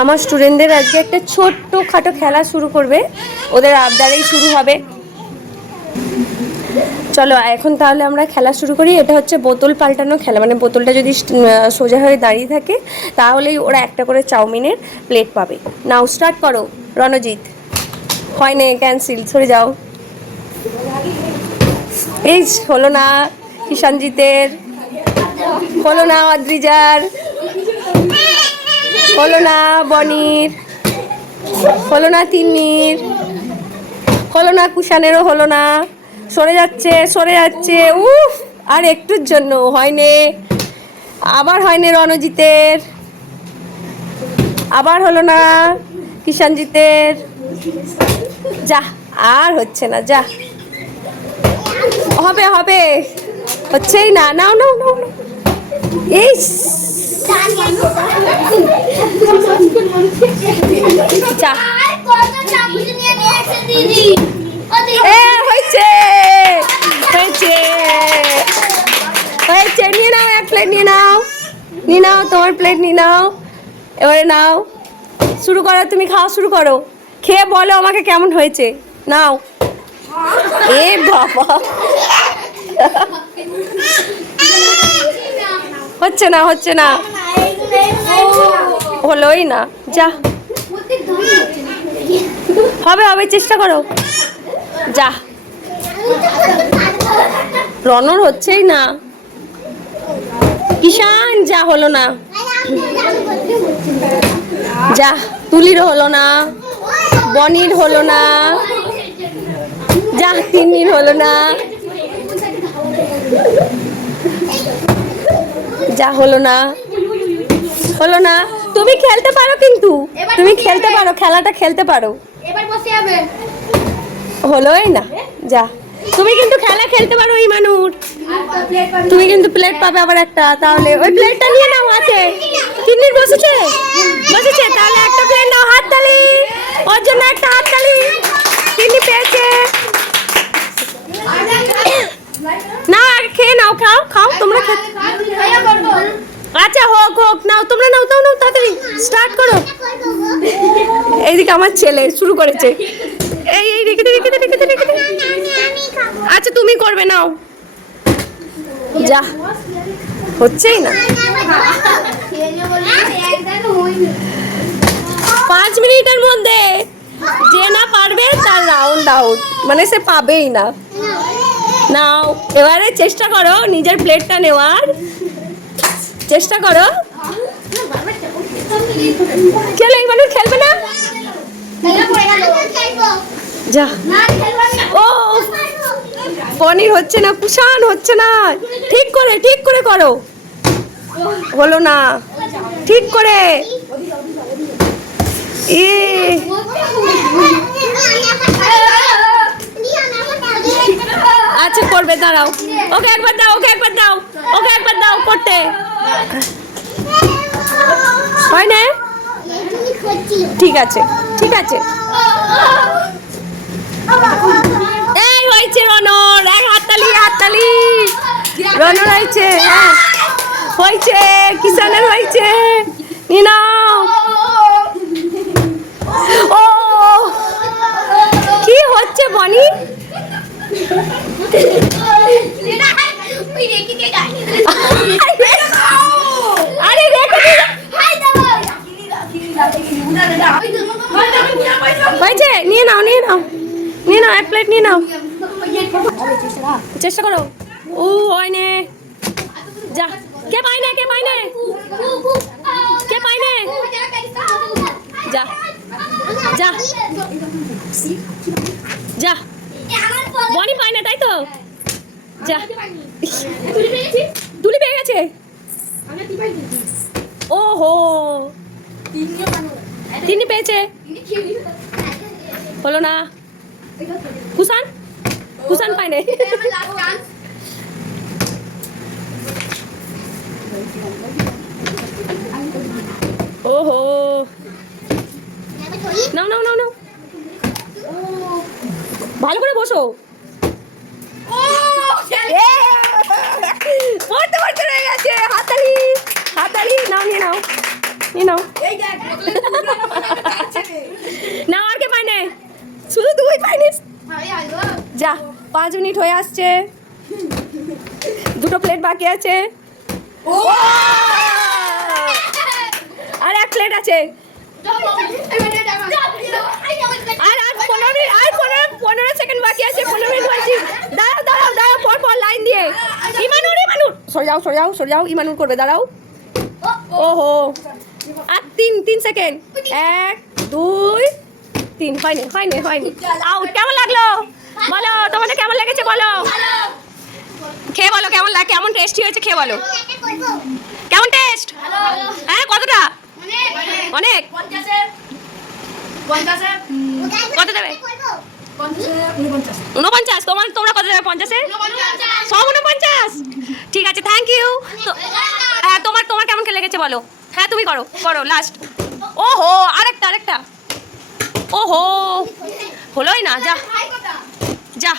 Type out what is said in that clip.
আমার স্টুডেন্টদের আজকে একটা ছোট্ট খাটো খেলা শুরু করবে। ওদের আবদারেই শুরু হবে। চলো, এখন তাহলে আমরা খেলা শুরু করি। এটা হচ্ছে বোতল পাল্টানো খেলা। মানে বোতলটা যদি সোজা হয়ে দাঁড়িয়ে থাকে, তাহলেই ওরা একটা করে চাউমিনের প্লেট পাবে। নাও স্টার্ট করো, রণজিৎ। হয় না ক্যান্সেল সরে যাও। এই, হলো না কিষানজিতের হলো না, অদ্রিজার। হলো না বনির, হলো না তিন্নির, হলো না কুষানেরও হলো না। সরে যাচ্ছে সরে যাচ্ছে, উফ, আর একটুর জন্য হয়নে, আবার হয়নি রণজিতের, আবার হলো না কিষানজিতের যা, আর হচ্ছে না, যা। হবে হবে, হচ্ছেই না, নাও নাও নাও। এই যা এ, হয়েছে। হয়েছে। হয়েছে। নিয়ে নাও এক প্লেট নিয়ে নাও। নিয়ে নাও, তোমার প্লেট নিয়ে নাও। এবারে নাও। শুরু করো, তুমি খাওয়া শুরু করো। খেয়ে বলো আমাকে কেমন হয়েছে। নাও। এ বাবা। হচ্ছে না হচ্ছে না। হলোই না, যা। হবে হবে, চেষ্টা করো। যা। রনর হচ্ছেই না। কিষান যা হলো না। যা, তুলির হলো না। বনির হলো না। যা, তিন্নির হলো না। যা হলো না। হলো না। তুমি খেলতে পারো কিন্তু। তুমি খেলতে পারো খেলাটা খেলতে পারো। এবার বসে যাবে হলোই না। যা। তুমি কিন্তু খেলা খেলতে পারো এই মানুষ তুমি কিন্তু প্লেট পাবে আবার একটা তাহলে। ওই প্লেটটা নিয়ে নাও আছে তিন্নির বসেছে? বসেছে। তাহলে একটা প্লেট নাও হাত তালি ওর জন্য একটা হাত তালি তিন্নি পেয়েছে। না আগে খেয়ে নাও খাও খাও তোমরা খেতে আচ্ছা হোক হোক, নাও, তোমরা নাও তাও নাও, তাড়াতাড়ি স্টার্ট করো। এইদিকে আমার ছেলে শুরু করেছে। এই এই, রেখে দে, রেখে রেখে রেখে আচ্ছা তুমি করবে, নাও। যা, হচ্ছেই না। পাঁচ মিনিটের মধ্যে যে না পারবে, তার রাউন্ড আউট মানে সে পাবেই না। নাও, এবারে চেষ্টা করো নিজের প্লেটটা নেওয়ার। চেষ্টা করো। খেলে মানুষ খেলবে না? যা। ও পনির হচ্ছে না কুষান হচ্ছে না। ঠিক করে ঠিক করে করো। হলো না। ঠিক করে। এ আচ্ছা দাঁড়াও। ওকে একবার দাও, ওকে একবার দাও, ওকে একবার দাও করতে হয় না? ঠিক আছে ঠিক আছে। এই হয়েছে রনর এক হাততালি হাততালি। রনর হয়েছে হ্যাঁ। হয়েছে, কিষানের হয়েছে। নিনাও। ও, কি হচ্ছে বনি আরে রেখে দিলে হয়েছে? নিয়ে নাও নিয়ে নাও। নিয়ে নাও, এক প্লেট নিয়ে নাও। চেষ্টা করো। ও, হয় যা। কে পাই না, কে পাই না? কে পাই না? যা। যা। যা। বনি পায় না, তাই তো? যা। তুলি পেয়ে গেছে? ও হো তিনি পেয়েছে। হলো না। কুষান কুষান পায় নাই। ওহো। নাও নাও নাও নাও। ভালো করে বসো। পড়তে পড়তে রয়ে গেছে। হাতালি হাতালি নাও, নিয়ে নাও। নিয়ে নাও না আর কে পায় শুধু তুই পাইনিস যা পাঁচ মিনিট হয়ে আসছে দুটো প্লেট বাকি আছে আর এক প্লেট আছে আর আর পনেরো মিনিট আর পনেরো পনেরো সেকেন্ড বাকি আছে পনেরো মিনিট বাকি দাঁড়াও দাঁড়াও দাঁড়াও পর পর লাইন দিয়ে ইমানুর ইমানুর সরে যাও সরে যাও সরে যাও ইমানুর করবে দাঁড়াও ওহো আর তিন তিন সেকেন্ড এক দুই তিন। হয়নি হয়নি হয়নি। আউট কেমন লাগল? বলো তোমাদের কেমন লেগেছে বলো। খেয়ে বলো কেমন লাগে কেমন টেস্টি হয়েছে খেয়ে বলো। কেমন টেস্ট হ্যাঁ কতটা? অনেক। কত দেবে? উনপঞ্চাশ। তোমার তোমরা কত দেবে পঞ্চাশে? সব উনপঞ্চাশ। ঠিক আছে থ্যাংক ইউ হ্যাঁ তোমার তোমার কেমন লেগেছে বলো। হ্যাঁ তুমি করো করো লাস্ট ও ওহো আরেকটা আরেকটা। হো হলোই না যা। যা।